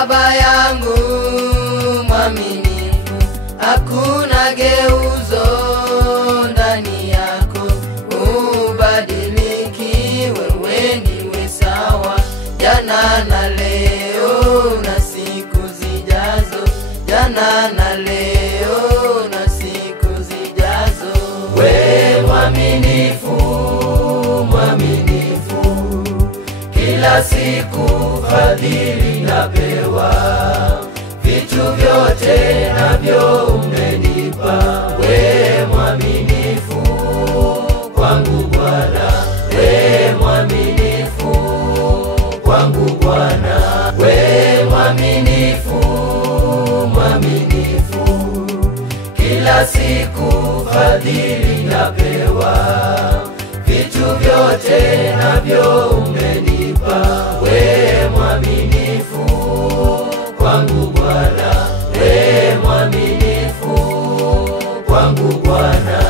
Baba yangu mwaminifu, hakuna geuzo ndani yako, ubadiliki, wewe ndiwe sawa, jana na leo na siku zijazo, jana na leo na siku zijazo. We mwaminifu, mwaminifu, kila siku fadhili napewa, vitu vyote navyo umenipa. We mwaminifu kwangu Bwana, we mwaminifu kwangu Bwana, we mwaminifu, mwaminifu, kila siku fadhili napewa, vitu vyote navyo umenipa. We mwaminifu kwangu Bwana, we mwaminifu kwangu Bwana.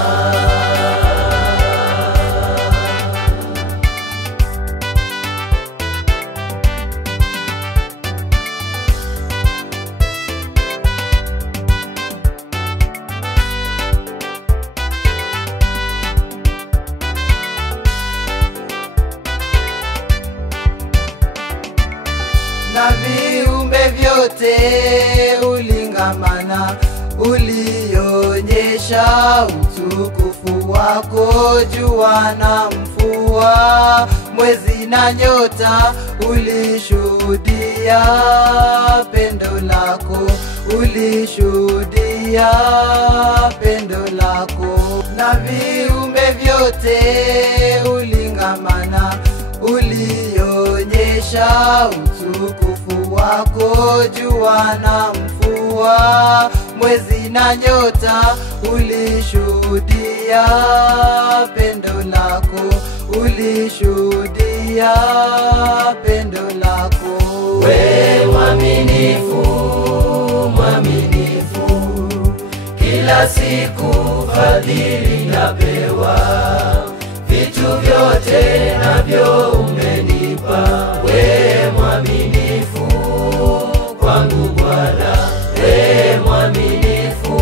Na viumbe vyote ulingamana, ulionyesha utukufu wako, jua na mvua, mwezi na nyota, ulishuhudia pendo lako, ulishuhudia pendo lako. Na viumbe vyote ulingamana, ulionyesha utukufu wako, jua na mvua, mwezi na nyota, ulishuhudia pendo lako, ulishuhudia pendo lako. We mwaminifu, mwaminifu, kila siku fadhili napewa, vitu vyote navyo umenipa. We mwaminifu kwangu Bwana, we mwaminifu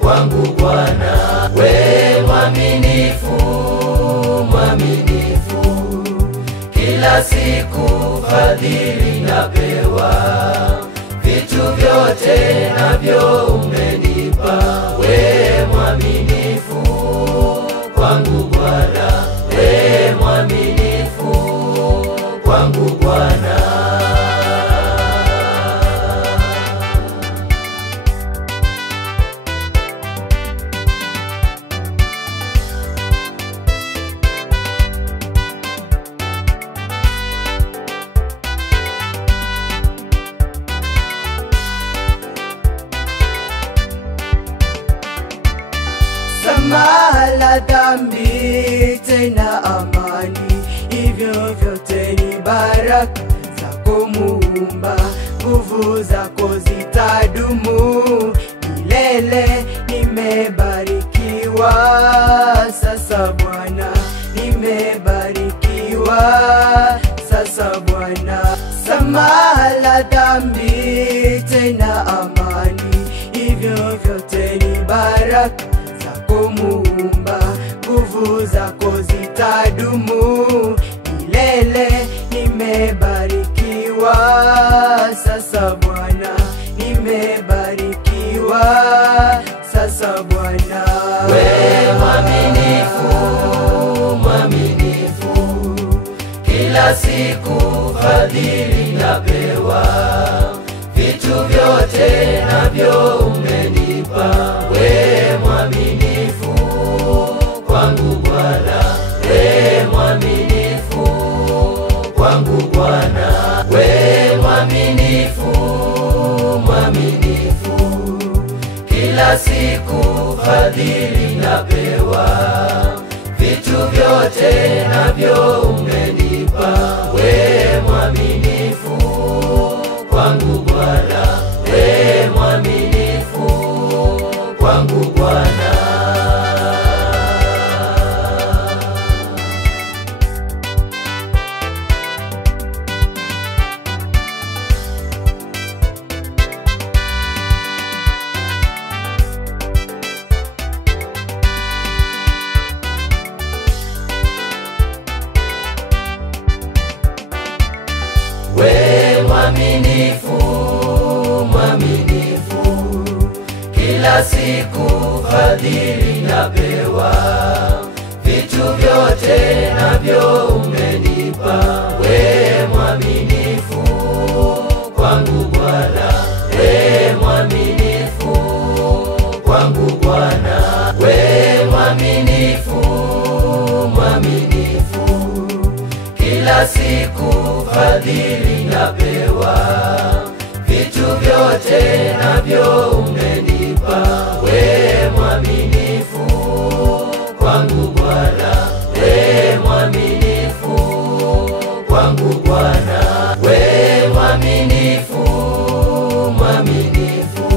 kwangu Bwana, we mwaminifu, mwaminifu, kila siku fadhili napewa, vitu vyote navyo umenipa. We mwaminifu kwangu Bwana, we mwaminifu kwangu Bwana. Mahala dhambi tena amani, hivyo vyote ni baraka zako Muumba, nguvu zako zitadumu milele. Nimebarikiwa sasa Bwana, nimebarikiwa sasa Bwana. Mahala dhambi tena amani, hivyo vyote ni baraka Muumba, nguvu zako zitadumu milele. Nimebarikiwa sasa Bwana, nimebarikiwa sasa Bwana. We mwaminifu, mwaminifu, kila siku fadhili napewa, vitu vyote navyo umenipa. We mwaminifu kwangu Bwana, we mwaminifu kwangu Bwana, we mwaminifu, mwaminifu, kila siku fadhili napewa, vitu vyote navyo umenipa. We mwaminifu kwangu Bwana, we mwaminifu kwangu Bwana. mwaminifu, mwaminifu. Kila siku fadhili napewa, vitu vyote navyo umenipa. We mwaminifu kwangu Bwana, we mwaminifu kwangu Bwana, we mwaminifu, mwaminifu. Kila siku fadhili napewa, vitu vyote navyo umenipa. We mwaminifu kwangu Bwana, we mwaminifu kwangu Bwana, we mwaminifu, mwaminifu.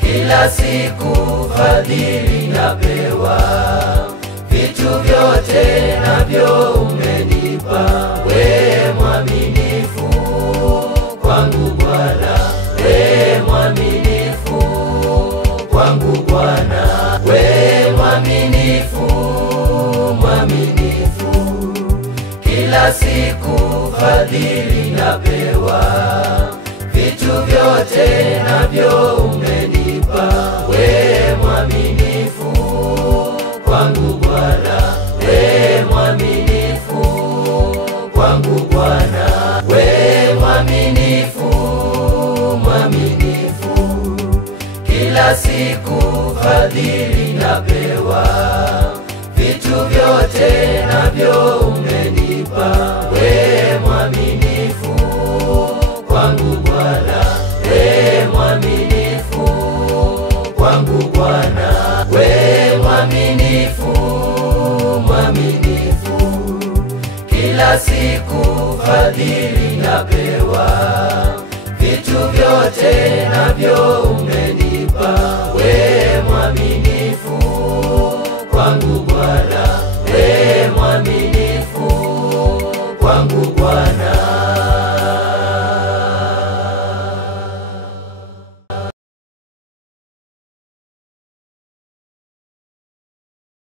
Kila siku fadhili napewa, vitu vyote navyo umenipa. We mwaminifu kwangu Bwana, we mwaminifu kwangu Bwana, we mwaminifu, mwaminifu. Kila siku fadhili napewa, vitu vyote navyo umenipa. We mwaminifu kwangu Bwana, we mwaminifu kwangu Bwana, we mwaminifu, mwaminifu. Kila siku fadhili napewa, vitu vyote navyo umenipa. We mwaminifu kwangu Bwana, we mwaminifu kwangu Bwana, we mwaminifu, mwaminifu. Kila siku fadhili napewa, vitu vyote navyo umenipa. We mwaminifu kwangu Bwana, we mwaminifu kwangu Bwana,